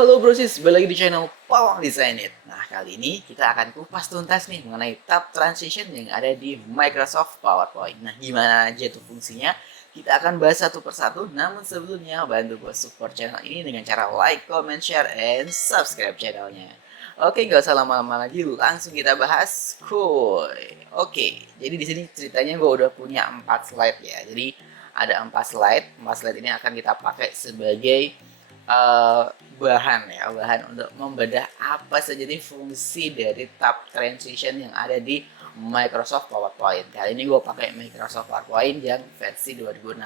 Halo brosis, balik lagi di channel Pawang Design It. Nah, kali ini kita akan kupas tuntas nih mengenai tab transition yang ada di Microsoft PowerPoint. Nah, gimana aja tuh fungsinya? Kita akan bahas satu persatu, namun sebelumnya bantu gue support channel ini dengan cara like, comment, share, and subscribe channelnya. Oke, nggak usah lama-lama lagi, langsung kita bahas. Oke, jadi di sini ceritanya gue udah punya 4 slide ya. Jadi ada 4 slide ini akan kita pakai sebagai uh, bahan untuk membedah apa saja nih fungsi dari tab transition yang ada di Microsoft PowerPoint. Kali ini gue pakai Microsoft PowerPoint yang versi 2016.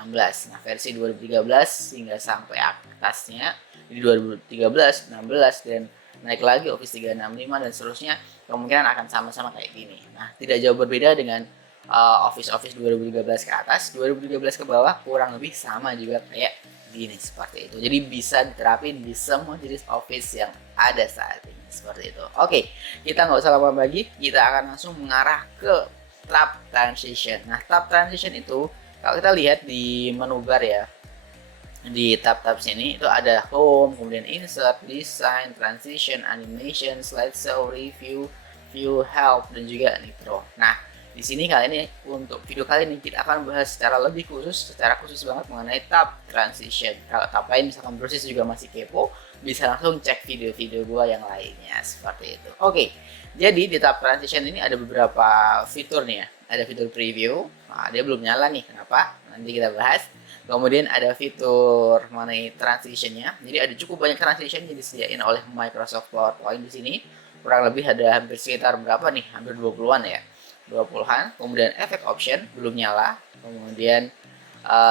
Nah, versi 2013 hingga sampai atasnya di 2013, 16 dan naik lagi Office 365 dan seterusnya kemungkinan akan sama-sama kayak gini. Nah, tidak jauh berbeda dengan Office 2013 ke atas, 2013 ke bawah kurang lebih sama juga kayak gini seperti itu. Jadi bisa diterapin di semua jenis Office yang ada saat ini seperti itu. Oke, kita nggak usah lama lagi, kita akan langsung mengarah ke tab transition. Nah, tab transition itu kalau kita lihat di menu bar ya, di tab-tab sini itu ada home, kemudian insert, design, transition, animation, slideshow, review, view, help, dan juga nitro. Nah, di sini kali ini untuk video kali ini kita akan bahas secara lebih khusus, secara khusus banget mengenai tab transition. Kalau tab lain misalkan brosis juga masih kepo, bisa langsung cek video-video gua yang lainnya seperti itu. Oke, jadi di tab transition ini ada beberapa fitur nih ya. Ada fitur preview, nah, dia belum nyala nih, kenapa? Nanti kita bahas. Kemudian ada fitur mengenai transitionnya. Jadi ada cukup banyak transition yang disediain oleh Microsoft PowerPoint di sini. Kurang lebih ada hampir sekitar berapa nih? Hampir 20-an ya. 20-an. Kemudian efek option belum nyala. Kemudian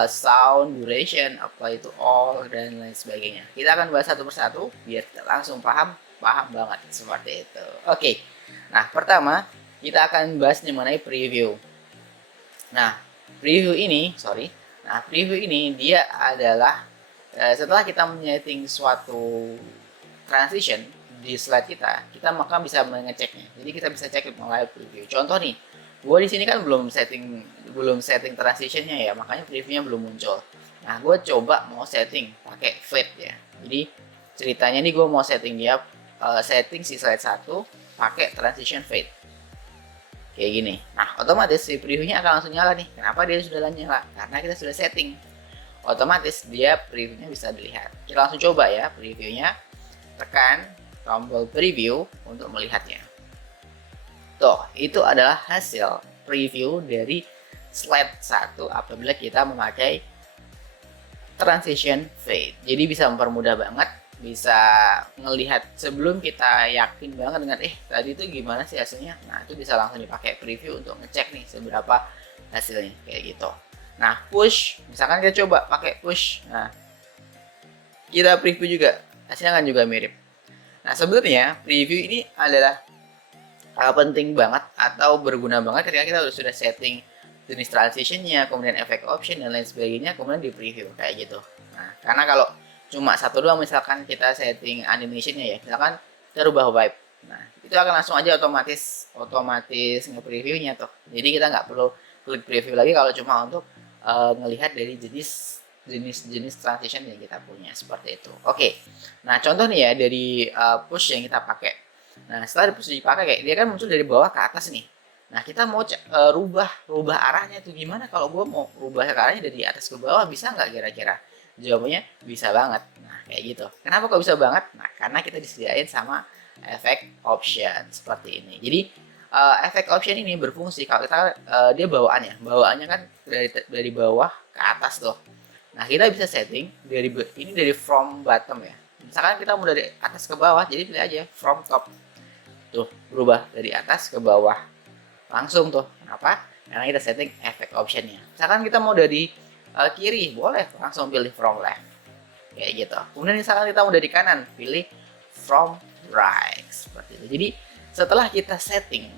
sound, duration, apa itu all dan lain sebagainya. Kita akan bahas satu persatu biar kita langsung paham banget seperti itu. Oke. Nah, pertama kita akan bahas mengenai preview. Nah, preview ini dia adalah setelah kita menyeting suatu transition di slide kita maka bisa mengeceknya. Jadi kita bisa cek melalui preview. Contoh nih, gue di sini kan belum setting transitionnya ya, makanya previewnya belum muncul. Nah, gue coba mau setting pakai fade ya. Jadi ceritanya nih gue mau setting dia setting si slide 1 pakai transition fade. Kayak gini. Nah, otomatis si previewnya akan langsung nyala nih. Kenapa dia sudah nyala? Karena kita sudah setting. Otomatis dia previewnya bisa dilihat. Kita langsung coba ya previewnya. Tekan tombol preview untuk melihatnya. Tuh, itu adalah hasil preview dari slide 1 apabila kita memakai transition fade. Jadi bisa mempermudah banget, bisa ngelihat sebelum kita yakin banget dengan tadi itu gimana sih hasilnya. Nah, itu bisa langsung dipakai preview untuk ngecek nih seberapa hasilnya kayak gitu. Nah, push, misalkan kita coba pakai push. Nah, kita preview juga, hasilnya kan juga mirip. Nah, sebenarnya preview ini adalah penting banget atau berguna banget ketika kita sudah setting jenis transitionnya, kemudian efek option dan lain sebagainya, kemudian di preview kayak gitu. Nah, karena kalau cuma satu doang misalkan kita setting animationnya ya, misalkan kita rubah wipe, nah itu akan langsung aja otomatis nge-previewnya tuh. Jadi kita nggak perlu klik preview lagi kalau cuma untuk ngelihat dari jenis transition yang kita punya seperti itu. Oke, nah contoh nih ya dari push yang kita pakai. Nah, setelah push dipakai kayak dia kan muncul dari bawah ke atas nih. Nah, kita mau rubah arahnya tuh gimana kalau gue mau rubah arahnya dari atas ke bawah, bisa nggak kira-kira? Jawabannya bisa banget. Nah, kayak gitu. Kenapa kok bisa banget? Nah, karena kita disediain sama efek option seperti ini. Jadi efek option ini berfungsi kalau kita dia bawaannya kan dari bawah ke atas tuh. Nah, kita bisa setting dari from bottom ya. Misalkan kita mau dari atas ke bawah, jadi pilih aja from top. Tuh, berubah dari atas ke bawah. Langsung tuh. Kenapa? Karena kita setting efek optionnya. Misalkan kita mau dari kiri, boleh langsung pilih from left. Kayak gitu. Kemudian misalkan kita mau dari kanan, pilih from right. Seperti itu. Jadi setelah kita setting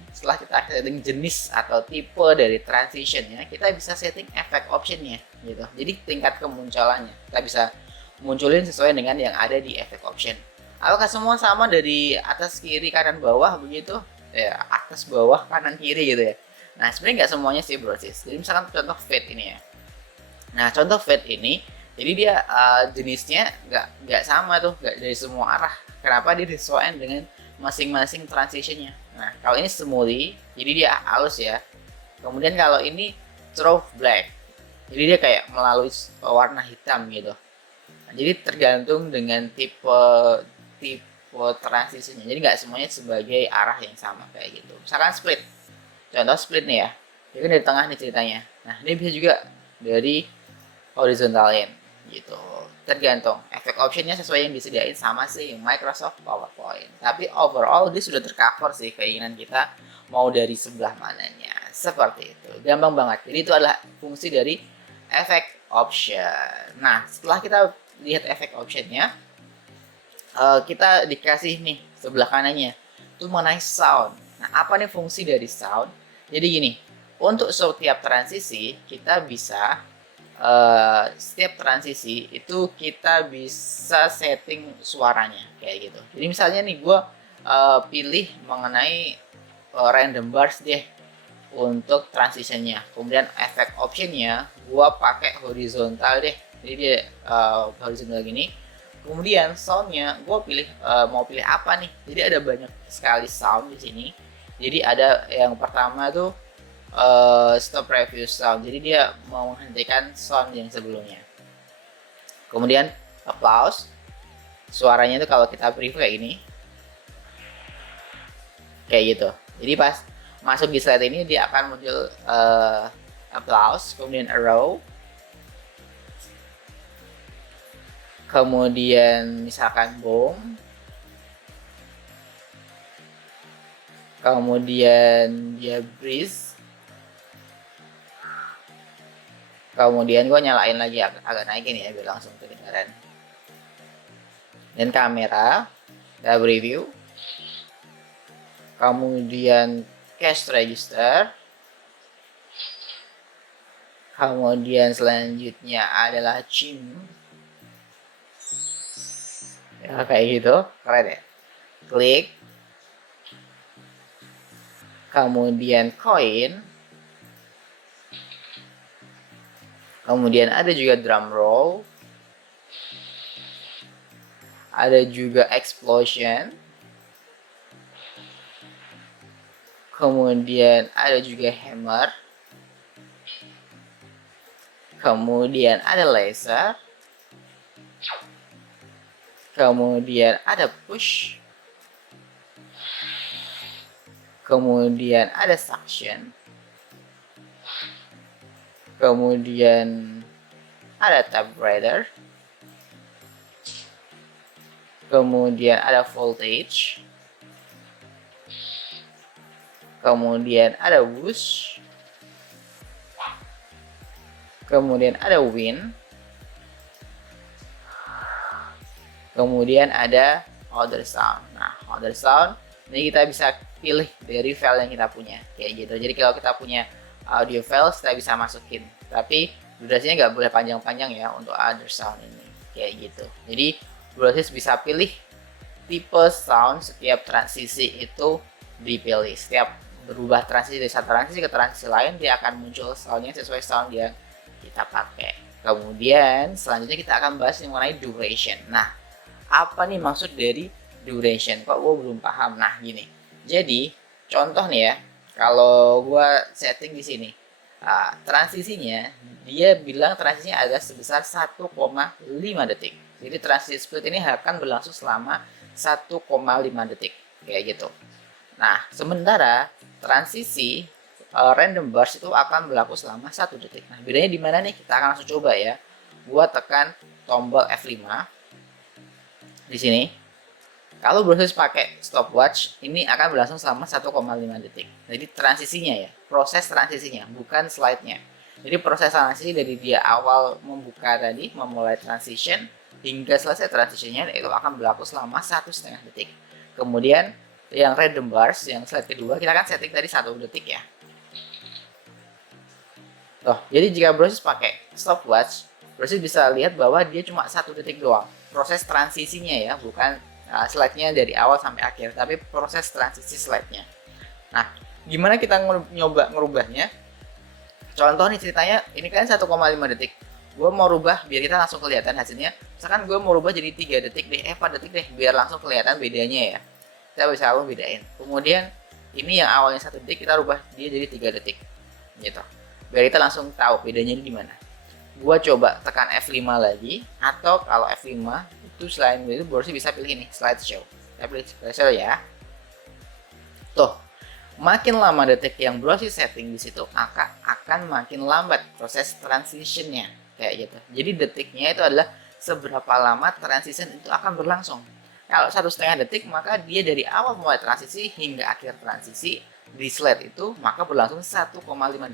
jenis atau tipe dari transitionnya, kita bisa setting efek optionnya gitu. Jadi tingkat kemunculannya kita bisa munculin sesuai dengan yang ada di efek option. Apakah semua sama dari atas kiri kanan bawah begitu? Ya, atas bawah kanan kiri gitu ya. Nah, sebenarnya nggak semuanya sih brosis. Jadi misalkan contoh fade ini ya. Nah, contoh fade ini Jadi dia jenisnya nggak sama tuh, nggak dari semua arah. Kenapa dia disesuaikan dengan masing-masing transitionnya. Nah, kalau ini smoothie, jadi dia halus ya. Kemudian kalau ini stroke black, jadi dia kayak melalui warna hitam gitu. Nah, jadi tergantung dengan tipe transisinya. Jadi nggak semuanya sebagai arah yang sama kayak gitu. Misalkan split, contoh split nih ya. Dia kan dari tengah nih ceritanya. Nah, ini bisa juga dari horizontal line gitu. Tergantung efek optionnya sesuai yang disediain sama si Microsoft PowerPoint. Tapi overall dia sudah tercover sih keinginan kita mau dari sebelah mananya. Seperti itu. Gampang banget. Jadi itu adalah fungsi dari efek option. Nah, setelah kita lihat efek optionnya, kita dikasih nih sebelah kanannya itu mengenai sound. Nah, apa nih fungsi dari sound? Jadi gini, untuk setiap transisi kita bisa setiap transisi itu kita bisa setting suaranya kayak gitu. Jadi misalnya nih gue pilih mengenai random bars deh untuk transitionnya. Kemudian efek optionnya gue pakai horizontal deh. Jadi dia horizontal gini. Kemudian soundnya gue pilih mau pilih apa nih. Jadi ada banyak sekali sound di sini. Jadi ada yang pertama tuh stop preview sound, jadi dia mau menghentikan sound yang sebelumnya. Kemudian applause, suaranya itu kalau kita preview kayak gini, kayak gitu. Jadi pas masuk di slide ini dia akan muncul applause, kemudian arrow, kemudian misalkan boom, kemudian dia breeze. Kemudian gue nyalain lagi agak naikin ya biar langsung kedengaran. Dan kamera, kita review. Kemudian cash register. Kemudian selanjutnya adalah chim. Ya kayak gitu, keren ya. Klik. Kemudian coin. Kemudian ada juga drum roll, ada juga explosion, kemudian ada juga hammer, kemudian ada laser, kemudian ada push, kemudian ada suction, kemudian ada tab rider, kemudian ada voltage, kemudian ada whoosh, kemudian ada wind, kemudian ada other sound. Nah, other sound ini kita bisa pilih dari file yang kita punya kayak gitu. Jadi kalau kita punya audio file kita bisa masukin, tapi durasinya nggak boleh panjang-panjang ya untuk other sound ini kayak gitu. Jadi Brosis bisa pilih tipe sound setiap transisi itu dipilih. Setiap berubah transisi dari satu transisi ke transisi lain dia akan muncul soundnya sesuai sound yang kita pakai. Kemudian selanjutnya kita akan bahas mengenai duration. Nah, apa nih maksud dari duration? Kok gue belum paham? Nah gini, jadi contoh nih ya, kalau gue setting di sini transisinya dia bilang transisinya ada sebesar 1,5 detik. Jadi transisi split ini akan berlangsung selama 1,5 detik kayak gitu. Nah, sementara transisi random burst itu akan berlaku selama 1 detik. Nah, bedanya di mana nih? Kita akan langsung coba ya. Gua tekan tombol F5 di sini. Kalau proses pakai stopwatch, ini akan berlangsung selama 1,5 detik. Jadi transisinya ya, proses transisinya, bukan slide-nya. Jadi proses transisi dari dia awal membuka tadi, memulai transition, hingga selesai transitionnya itu akan berlaku selama 1,5 detik. Kemudian yang random bars, yang slide kedua, kita akan setting tadi 1 detik ya. Tuh, jadi jika proses pakai stopwatch, proses bisa lihat bahwa dia cuma 1 detik doang. Proses transisinya ya, bukan slide-nya dari awal sampai akhir, tapi proses transisi slide-nya. Nah, gimana kita nyoba ngerubahnya? Contoh nih ceritanya, ini kan 1,5 detik. gue mau rubah biar kita langsung kelihatan hasilnya. Misalkan gue mau rubah jadi 3 detik deh, 4 detik deh, biar langsung kelihatan bedanya ya. Kita bisa langsung bedain. Kemudian ini yang awalnya 1 detik kita rubah dia jadi 3 detik gitu, biar kita langsung tahu bedanya di mana. Gua coba tekan F5 lagi, atau kalau F5 itu selain itu browser bisa pilih ini slideshow. Saya pilih slideshow ya. Tuh, makin lama detik yang browser setting di situ akan makin lambat proses transitionnya kayak gitu. Jadi detiknya itu adalah seberapa lama transition itu akan berlangsung. Kalau 1,5 detik, maka dia dari awal mulai transisi hingga akhir transisi di slide itu maka berlangsung 1,5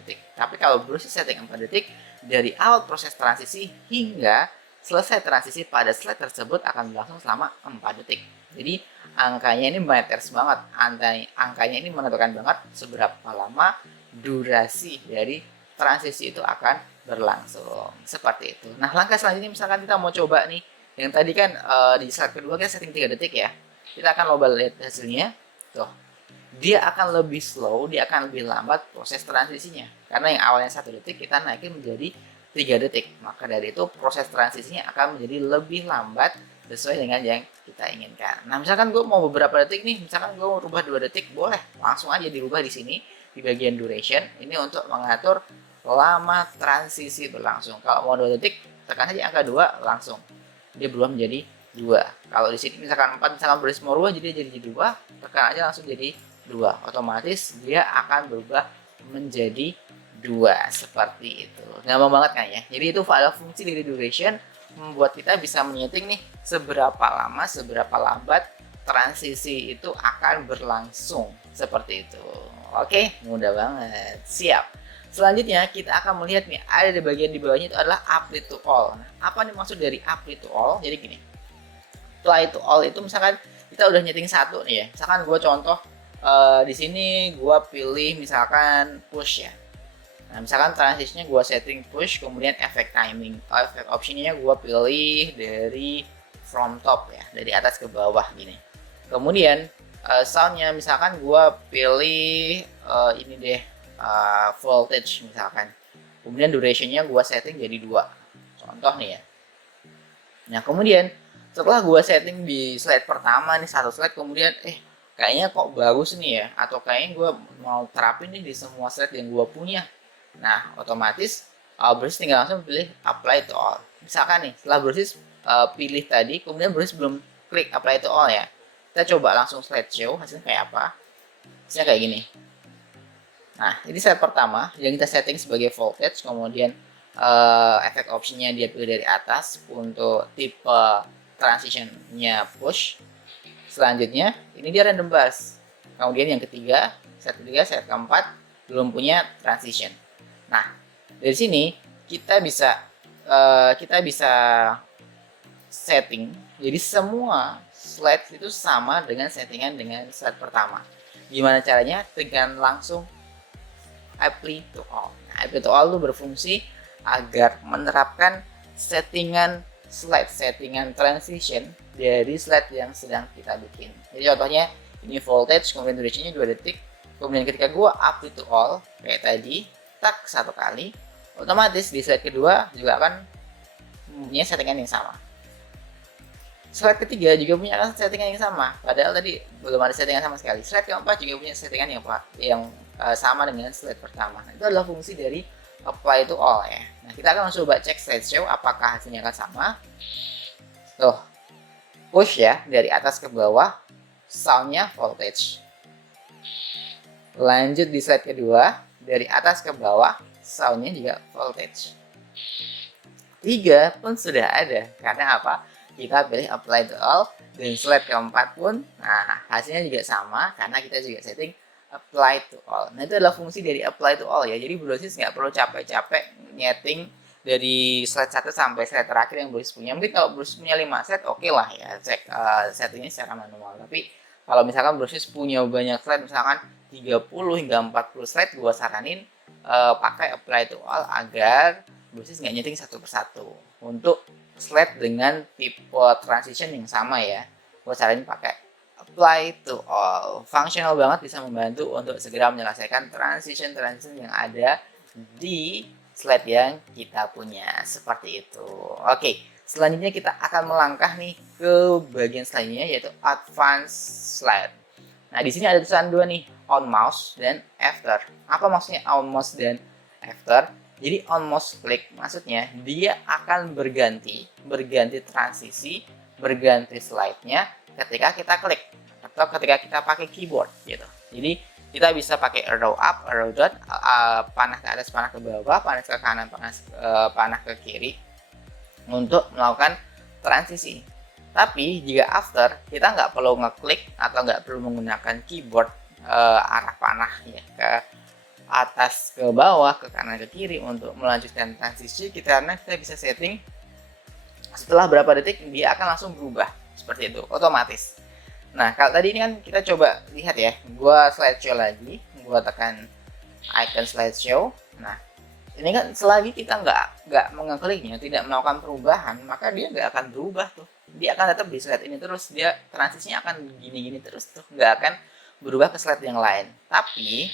detik. Tapi kalau browser setting 4 detik, dari awal proses transisi hingga selesai transisi pada slide tersebut akan berlangsung selama 4 detik. Jadi angkanya ini matters banget. Angkanya ini menentukan banget seberapa lama durasi dari transisi itu akan berlangsung. Seperti itu. Nah, langkah selanjutnya misalkan kita mau coba nih, yang tadi kan di slide kedua kita setting 3 detik ya. Kita akan coba lihat hasilnya. Tuh, dia akan lebih slow, dia akan lebih lambat proses transisinya. Karena yang awalnya 1 detik kita naikin menjadi 3 detik. Maka dari itu proses transisinya akan menjadi lebih lambat sesuai dengan yang kita inginkan. Nah, misalkan gue mau beberapa detik nih, misalkan gue mau rubah 2 detik, boleh langsung aja dirubah di sini di bagian duration. Ini untuk mengatur lama transisi berlangsung. Kalau mau 2 detik, tekan saja angka 2 langsung. Dia berubah menjadi 2. Kalau di sini misalkan 4, misalkan beris mau rubah jadi 2, tekan aja langsung jadi 2. Otomatis dia akan berubah menjadi 2 seperti itu. Gampang banget kan ya. Jadi itu adalah fungsi dari duration, membuat kita bisa menyeting nih seberapa lama, seberapa lambat transisi itu akan berlangsung seperti itu. Oke, mudah banget. Siap. Selanjutnya kita akan melihat nih, ada di bagian di bawahnya itu adalah apply to all. Nah, apa nih maksud dari apply to all? Jadi gini, apply to all itu misalkan kita udah nyeting 1 nih ya. Misalkan gue contoh di sini gue pilih misalkan push ya. Nah, misalkan transisinya gue setting push, kemudian efek timing, efek optionnya gue pilih dari from top ya, dari atas ke bawah gini. Kemudian soundnya misalkan gue pilih ini deh, voltage misalkan. Kemudian durationnya gue setting jadi 2. Contoh nih ya. Nah, kemudian setelah gue setting di slide pertama nih, 1 slide, kemudian kayaknya kok bagus nih ya, atau kayaknya gue mau terapin nih di semua slide yang gue punya. Nah, otomatis Browser tinggal langsung pilih apply to all. Misalkan nih, setelah Browser pilih tadi, kemudian Browser belum klik apply to all ya. Kita coba langsung slideshow, hasilnya kayak apa? Hasilnya kayak gini. Nah, ini slide pertama yang kita setting sebagai voltage, kemudian efek optionnya dia pilih dari atas untuk tipe transitionnya push. Selanjutnya, ini dia random bus. Kemudian yang ketiga, set ketiga, set keempat belum punya transition. Nah, dari sini kita bisa setting jadi semua slide itu sama dengan settingan dengan slide pertama. Gimana caranya? Dengan langsung apply to all. Nah, apply to all itu berfungsi agar menerapkan settingan slide, settingan transition dari slide yang sedang kita bikin. Jadi contohnya ini voltage, kemudian durationnya 2 detik. Kemudian ketika gua apply to all kayak tadi, tak 1 kali, otomatis di slide kedua juga akan punya settingan yang sama. Slide ketiga juga punya settingan yang sama, padahal tadi belum ada settingan sama sekali. Slide keempat juga punya settingan yang sama dengan slide pertama. Itu adalah fungsi dari apply to all ya. Nah, kita akan coba cek slideshow apakah hasilnya akan sama. Tuh, push ya, dari atas ke bawah, soundnya voltage. Lanjut di slide kedua, dari atas ke bawah, soundnya juga voltage. 3 pun sudah ada, karena apa? Kita pilih apply to all, dan slide keempat pun, nah hasilnya juga sama, karena kita juga setting apply to all. Nah, itu adalah fungsi dari apply to all ya, jadi browser nggak perlu capek-capek nyeting dari slide 1 sampai slide terakhir yang browser punya. Mungkin kalau browser punya 5 slide, oke lah ya, cek settingnya secara manual. Tapi kalau misalkan browser punya banyak slide, misalkan 30 hingga 40 slide, gue saranin pakai apply to all agar browser nggak nyeting satu persatu. Untuk slide dengan tipe transition yang sama ya, gue saranin pakai apply to all. Functional banget, bisa membantu untuk segera menyelesaikan transition yang ada di slide yang kita punya. Seperti itu. Oke, selanjutnya kita akan melangkah nih ke bagian selanjutnya, yaitu advanced slide. Nah, di sini ada tulisan dua nih, on mouse dan after. Apa maksudnya on mouse dan after? Jadi on mouse click maksudnya dia akan berganti transisi, berganti slide-nya ketika kita klik atau ketika kita pakai keyboard gitu. Jadi kita bisa pakai arrow up, arrow down, panah ke atas, panah ke bawah, panah ke kanan, panah ke kiri untuk melakukan transisi. Tapi jika after, kita nggak perlu ngeklik atau nggak perlu menggunakan keyboard arah panah ya ke atas ke bawah, ke kanan ke kiri untuk melanjutkan transisi karena kita bisa setting setelah berapa detik dia akan langsung berubah seperti itu otomatis. Nah, kalau tadi ini kan kita coba lihat ya, gua slideshow lagi, gua tekan icon slideshow. Nah, ini kan selagi kita nggak mengekliknya, tidak melakukan perubahan, maka dia nggak akan berubah tuh. Dia akan tetap di slide ini terus, dia transisinya akan gini-gini terus tuh, nggak akan berubah ke slide yang lain. Tapi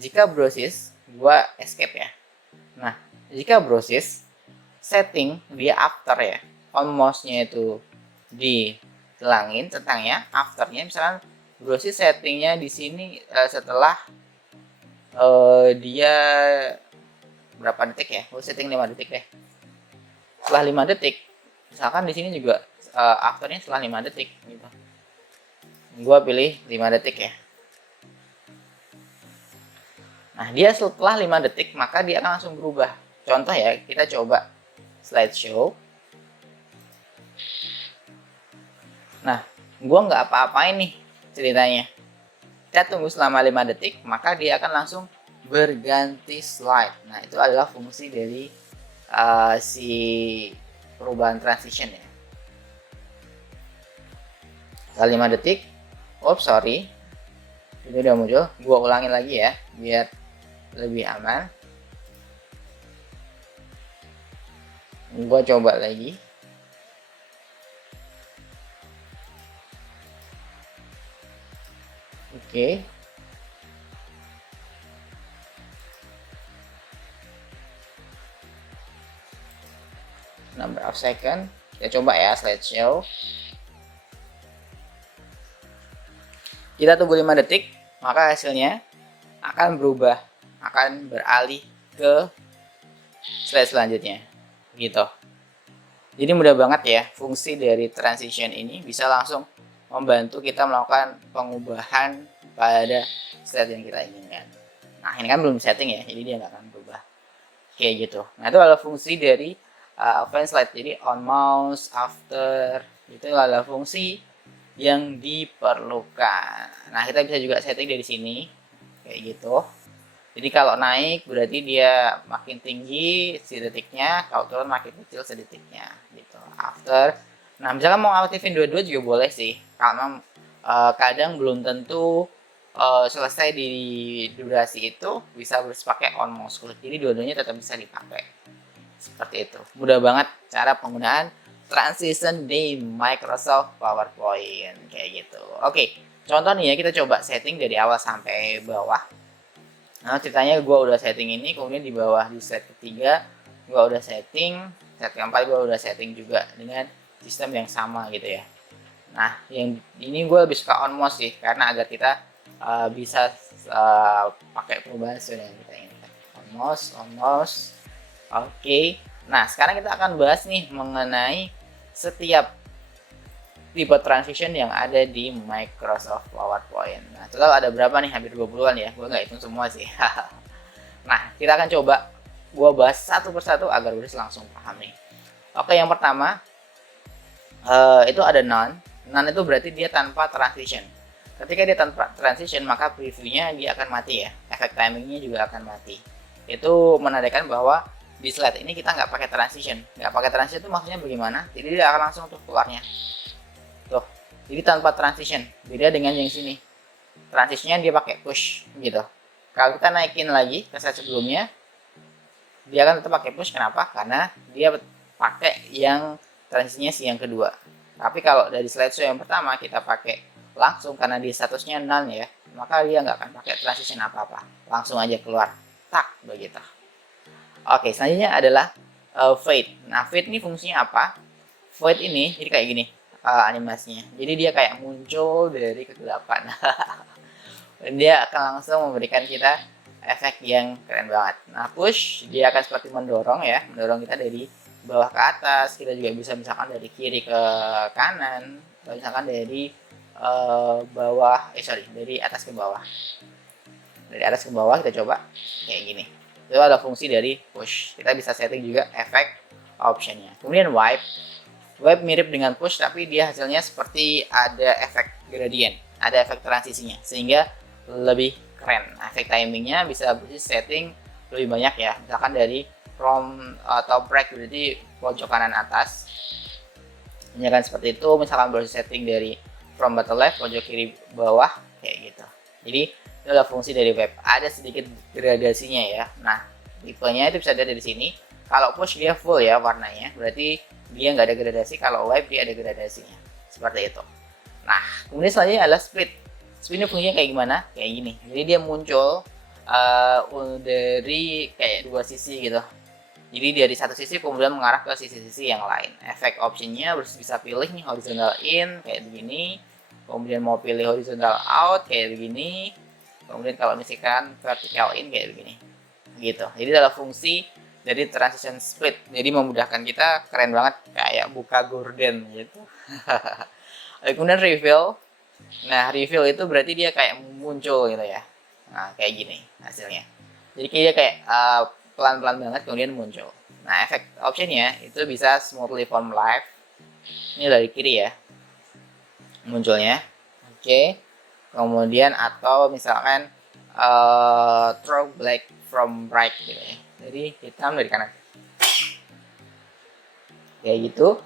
jika browse, gua escape ya. Nah, jika browse, setting dia after ya, on mouse-nya itu dihilangin tentangnya, afternya misalkan browse settingnya di sini setelah dia berapa detik ya, gua setting 5 detik deh. Setelah 5 detik, misalkan di sini juga afternya setelah 5 detik gitu. Gua pilih 5 detik ya. Nah, dia setelah 5 detik, maka dia akan langsung berubah. Contoh ya, kita coba slideshow. Nah, gua nggak apa-apain nih ceritanya. Kita tunggu selama 5 detik, maka dia akan langsung berganti slide. Nah, itu adalah fungsi dari si perubahan transition ya. Setelah 5 detik, sorry, itu udah muncul. Gua ulangin lagi ya, biar lebih aman. Gua coba lagi. Oke. Number of second. Kita coba ya slideshow. Kita tunggu 5 detik, maka hasilnya akan berubah, akan beralih ke slide selanjutnya gitu. Jadi mudah banget ya, fungsi dari transition ini bisa langsung membantu kita melakukan pengubahan pada slide yang kita inginkan. Nah, ini kan belum setting ya, jadi dia nggak akan berubah kayak gitu. Nah, itu adalah fungsi dari advanced slide. Jadi on mouse, after, itu adalah fungsi yang diperlukan. Nah, kita bisa juga setting dari sini kayak gitu. Jadi kalau naik berarti dia makin tinggi sedetiknya, kalau turun makin kecil sedetiknya gitu. After, nah misalkan mau aktifin dua-dua juga boleh sih, karena kadang belum tentu selesai di durasi itu bisa pakai on mouse click. Jadi dua-duanya tetap bisa dipakai. Seperti itu. Mudah banget cara penggunaan transition di Microsoft PowerPoint kayak gitu. Oke, contoh nih ya, kita coba setting dari awal sampai bawah. Nah, ceritanya gue udah setting ini, kemudian di bawah di slide ketiga gue udah setting, slide keempat gue udah setting juga dengan sistem yang sama gitu ya. Nah, yang ini gue lebih suka on mouse sih, karena agar kita bisa pakai perubahan sesuai dengan kita inginkan. On mouse. Oke. Nah, sekarang kita akan bahas nih mengenai setiap tipe transition yang ada di Microsoft PowerPoint. Nah, total ada berapa nih? Hampir 20-an ya. Gue nggak hitung semua sih. Nah, kita akan coba gue bahas satu persatu agar bisa langsung paham nih. Oke, yang pertama itu ada none. None itu berarti dia tanpa transition. Ketika dia tanpa transition, maka previewnya dia akan mati ya. Efek timingnya juga akan mati. Itu menandakan bahwa di slide ini kita nggak pakai transition. Nggak pakai transition itu maksudnya bagaimana? Jadi dia akan langsung tuh keluarnya. Tuh, jadi tanpa transition. Beda dengan yang sini. Transisinya dia pakai push gitu. Kalau kita naikin lagi ke slide sebelumnya, dia akan tetap pakai push. Kenapa? Karena dia pakai yang transisinya si yang kedua. Tapi kalau dari slideshow yang pertama kita pakai langsung karena di statusnya none ya, maka dia nggak akan pakai transition apa-apa. Langsung aja keluar. Tak, begitu. Oke, selanjutnya adalah fade. Nah, fade ini fungsinya apa? Fade ini jadi kayak gini animasinya. Jadi dia kayak muncul dari kegelapan. Dan dia akan langsung memberikan kita efek yang keren banget. Nah, push dia akan seperti mendorong ya, mendorong kita dari bawah ke atas. Kita juga bisa misalkan dari kiri ke kanan, atau misalkan dari dari atas ke bawah. Dari atas ke bawah kita coba kayak gini. Itu adalah fungsi dari push. Kita bisa setting juga efek optionnya. Kemudian wipe. Wipe mirip dengan push, tapi dia hasilnya seperti ada efek gradient, ada efek transisinya, sehingga lebih keren. Efek timingnya bisa setting lebih banyak ya, misalkan dari from top right berarti pojok kanan atas, ini akan seperti itu. Misalkan baru setting dari from bottom left pojok kiri bawah kayak gitu. Jadi itu adalah fungsi dari web, ada sedikit gradasinya ya. Nah, tipenya itu bisa dilihat dari sini. Kalau push dia full ya warnanya, berarti dia nggak ada gradasi. Kalau wipe dia ada gradasinya, seperti itu. Nah, kemudian selanjutnya adalah split. Split ini fungsinya kayak gimana? Kayak gini. Jadi dia muncul dari kayak dua sisi gitu. Jadi dari satu sisi kemudian mengarah ke sisi-sisi yang lain. Efek optionnya bisa pilih nih horizontal in kayak begini. Kemudian mau pilih horizontal out kayak begini. Kemudian kalau misalkan vertical in kayak begini. Gitu. Jadi adalah fungsi dari transition split. Jadi memudahkan kita, keren banget kayak buka gorden gitu. Kemudian reveal. Nah, reveal itu berarti dia kayak muncul gitu ya. Nah, kayak gini hasilnya. Jadi kayak pelan-pelan banget kemudian muncul. Nah, efek optionnya itu bisa smoothly form live. Ini dari kiri ya munculnya. Oke. Kemudian atau misalkan throw black from right gitu ya. Jadi hitam dari kanan. Kayak gitu.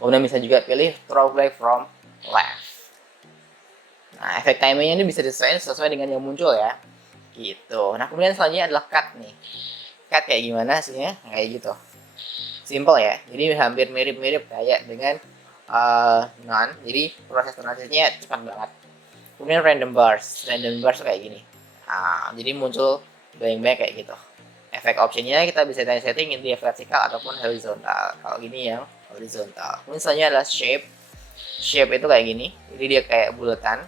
Kemudian bisa juga pilih throw black from left. Nah, efek timingnya ini bisa disesuaikan sesuai dengan yang muncul ya. Gitu. Nah, kemudian selanjutnya adalah cut nih. Cut kayak gimana hasilnya? Kayak gitu. Simple ya. Jadi hampir mirip-mirip kayak dengan non. Jadi proses transisinya cepat banget. Kemudian random bars. Random bars kayak gini. Nah, jadi muncul banyak-banyak kayak gitu. Efek optionnya kita bisa setting dia vertikal ataupun horizontal. Kalau gini yang horizontal. Kemudian selanjutnya adalah shape. Shape itu kayak gini. Jadi dia kayak bulatan.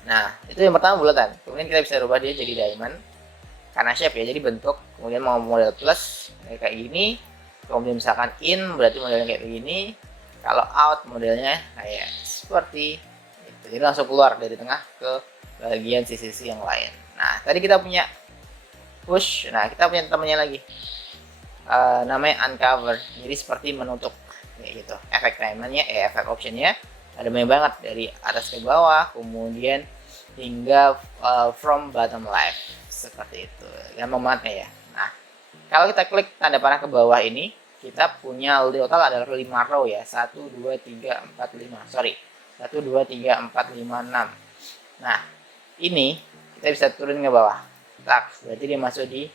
Nah, itu yang pertama bulatan. Kemudian kita bisa rubah dia jadi diamond. Karena shape ya, jadi bentuk. Kemudian mau model plus kayak gini. Kemudian misalkan in berarti modelnya kayak begini. Kalau out modelnya kayak seperti itu. Jadi langsung keluar dari tengah ke bagian sisi-sisi yang lain. Nah, tadi kita punya push. Nah, kita punya temannya lagi. Namanya uncover. Jadi seperti menutup kayak gitu. Efek timernya, efek optionnya ada banyak banget dari atas ke bawah, kemudian hingga from bottom left seperti itu. Gampang banget ya. Nah, kalau kita klik tanda panah ke bawah ini, kita punya total adalah 5 row ya. 1 2 3 4 5. Sorry. 1 2 3 4 5 6. Nah, ini kita bisa turun ke bawah. Tak, berarti dia masuk di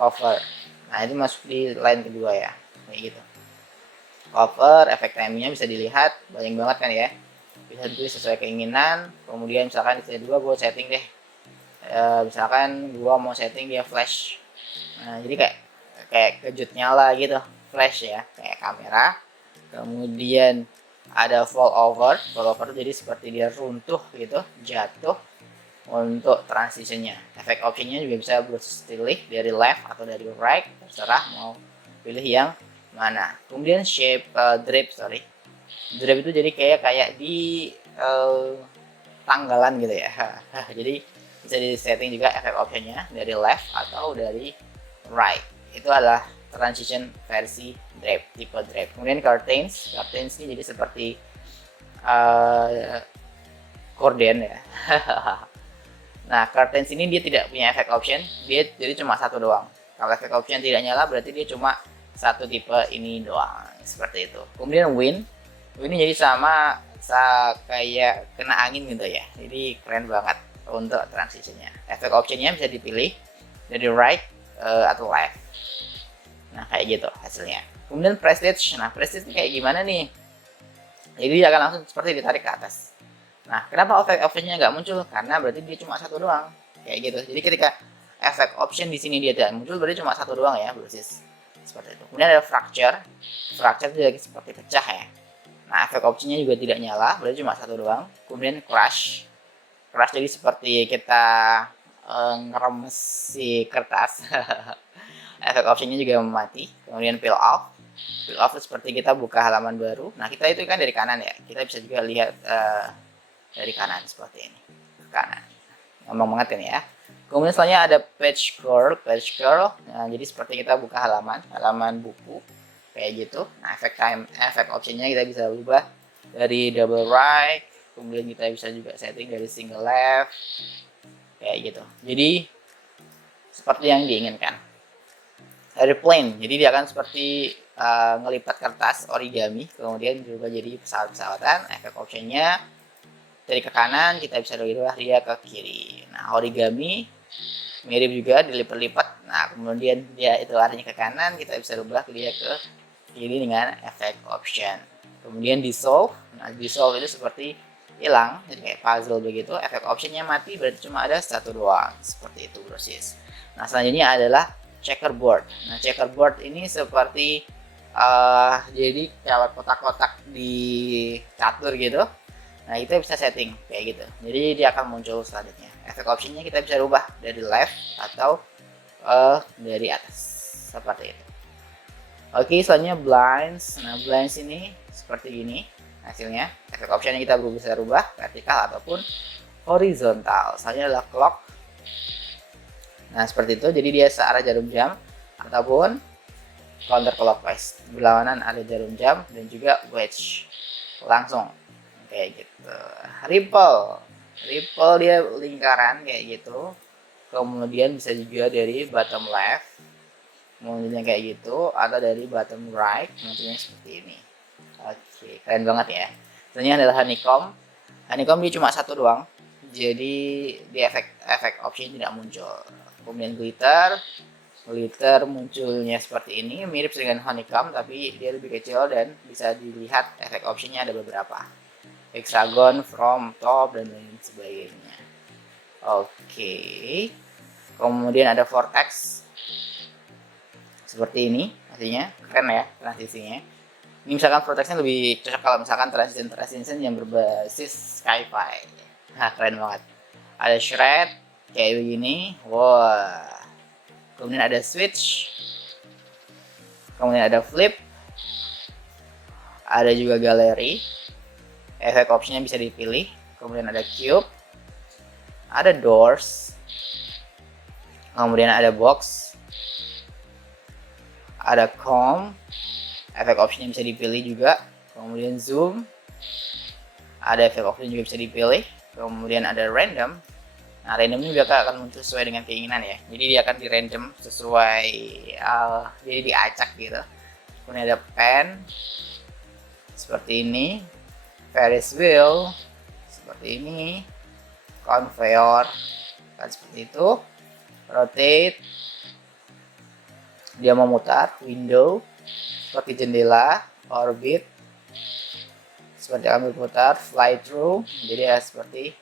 cover. Nah, itu masuk di line kedua ya. Kayak gitu. Cover, efek timingnya bisa dilihat banyak banget kan ya, bisa ditulis sesuai keinginan. Kemudian misalkan di sini 2 gue setting deh misalkan gue mau setting dia flash. Nah, jadi kayak kejut nyala gitu, flash ya, kayak kamera. Kemudian ada fall over jadi seperti dia runtuh gitu, jatuh. Untuk transitionnya, efek optionnya juga bisa pilih dari left atau dari right, terserah mau pilih yang mana. Kemudian shape drape itu jadi kayak di tanggalan gitu ya. Jadi bisa di setting juga efek optionnya dari left atau dari right. Itu adalah transition versi drape, tipe drape. Kemudian curtains ini jadi seperti gorden ya. Nah, curtains ini dia tidak punya efek option, dia jadi cuma satu doang. Kalau efek option tidak nyala berarti dia cuma satu tipe ini doang, seperti itu. Kemudian wind ini jadi sama kayak kena angin gitu ya. Jadi keren banget untuk transitionnya. Efek optionnya bisa dipilih dari right atau left. Nah, kayak gitu hasilnya. Kemudian prestige. Nah, prestige ini kayak gimana nih? Jadi dia akan langsung seperti ditarik ke atas. Nah, kenapa efek optionnya nggak muncul? Karena berarti dia cuma satu doang, kayak gitu. Jadi ketika efek option di sini dia tidak muncul, berarti cuma satu doang ya, brosis. Seperti itu. Kemudian ada fracture. Fracture itu seperti pecah ya. Nah, efek optionnya juga tidak nyala, berarti cuma satu doang. Kemudian crash. Crash jadi seperti kita ngeremes si kertas. Efek optionnya juga mati. Kemudian peel off. Peel off itu seperti kita buka halaman baru. Nah, kita itu kan dari kanan ya. Kita bisa juga lihat dari kanan seperti ini. Ke kanan. Ngomong banget ini ya. Kemudian selanjutnya ada page curl. Page curl. Nah, jadi seperti kita buka halaman buku kayak gitu. Nah, efek optionnya kita bisa ubah dari double right. Kemudian kita bisa juga setting dari single left kayak gitu. Jadi seperti yang diinginkan. Airplane, jadi dia akan seperti ngelipat kertas origami, kemudian berubah jadi pesawat-pesawatan. Efek optionnya dari ke kanan kita bisa berubah dia ke kiri. Nah, origami mirip juga dilipat-lipat. Nah, kemudian dia itu arahnya ke kanan, kita bisa ubah dia ke kiri dengan efek option. Kemudian dissolve. Nah, dissolve itu seperti hilang, jadi kayak puzzle begitu. Efek optionnya mati, berarti cuma ada satu doang. Seperti itu, brosis. Nah, selanjutnya adalah checkerboard. Nah, checkerboard ini seperti jadi kayak kotak-kotak di catur gitu. Nah, kita bisa setting kayak gitu. Jadi dia akan muncul selanjutnya. Efek optionnya kita bisa rubah dari left atau dari atas. Seperti itu. Oke, selanjutnya blinds. Nah, blinds ini seperti gini hasilnya. Efek optionnya kita bisa rubah vertikal ataupun horizontal. Selanjutnya adalah clock. Nah, seperti itu. Jadi dia searah jarum jam ataupun counter clockwise. Berlawanan ada jarum jam dan juga wedge. Langsung kayak gitu. Ripple. Ripple dia lingkaran kayak gitu. Kemudian bisa juga dari bottom left. Kemudian kayak gitu atau dari bottom right. Nantinya seperti ini. Oke, keren banget ya. Selanjutnya adalah honeycomb. Honeycomb dia cuma satu doang. Jadi di efek option tidak muncul. Kemudian glitter munculnya seperti ini, mirip dengan honeycomb tapi dia lebih kecil dan bisa dilihat efek optionnya ada beberapa. Hexagon, from, top, dan lain sebagainya. Oke. Kemudian ada vortex. Seperti ini, artinya keren ya transisinya. Ini misalkan vortexnya lebih cocok kalau misalkan transition yang berbasis sci-fi. Nah, keren banget. Ada shred kayak begini. Wah. Kemudian ada switch. Kemudian ada flip. Ada juga galeri. Efek optionnya bisa dipilih. Kemudian ada cube. Ada doors. Kemudian ada box. Ada comb. Efek optionnya bisa dipilih juga. Kemudian zoom. Ada efek option juga bisa dipilih. Kemudian ada random. Nah, random ini juga akan muncul sesuai dengan keinginan ya. Jadi dia akan di random sesuai jadi diacak gitu. Kemudian ada pen. Seperti ini. Ferris wheel. Seperti ini. Conveyor. Kan seperti itu. Rotate. Dia memutar. Window. Seperti jendela, orbit, seperti akan berputar, fly through, jadi ya seperti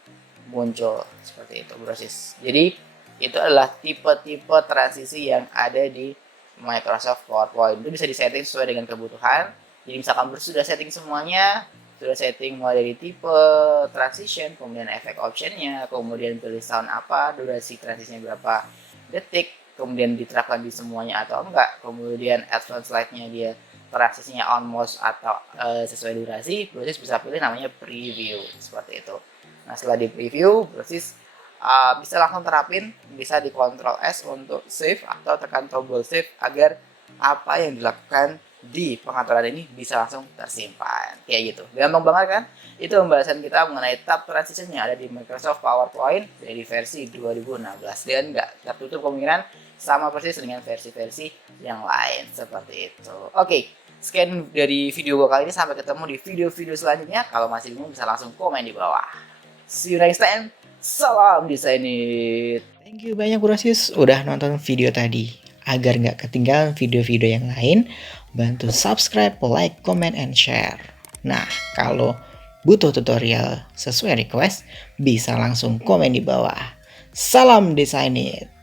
muncul seperti itu brosis. Jadi itu adalah tipe-tipe transisi yang ada di Microsoft PowerPoint. Itu bisa disetting sesuai dengan kebutuhan. Jadi misalkan sudah setting semuanya, sudah setting mulai dari tipe transition, kemudian efek optionnya, kemudian pilih sound apa, durasi transisinya berapa detik, kemudian diterapkan di semuanya atau enggak, kemudian advance slide-nya dia transisinya on mouse atau sesuai durasi, brosis bisa pilih namanya preview seperti itu. Nah, setelah di preview, brosis bisa langsung terapin, bisa di Ctrl S untuk save atau tekan tombol save agar apa yang dilakukan di pengaturan ini bisa langsung tersimpan kayak gitu. Gampang banget kan? Itu pembahasan kita mengenai tab transition yang ada di Microsoft PowerPoint dari versi 2016 dan nggak tertutup kemungkinan sama persis dengan versi-versi yang lain seperti itu. Oke, sekian dari video gue kali ini, sampai ketemu di video-video selanjutnya. Kalau masih bingung bisa langsung komen di bawah. See you next time. Salam Designit. Thank you banyak brosis udah nonton video tadi. Agar nggak ketinggalan video-video yang lain, bantu subscribe, like, comment, and share. Nah, kalau butuh tutorial sesuai request, bisa langsung komen di bawah. Salam Designit.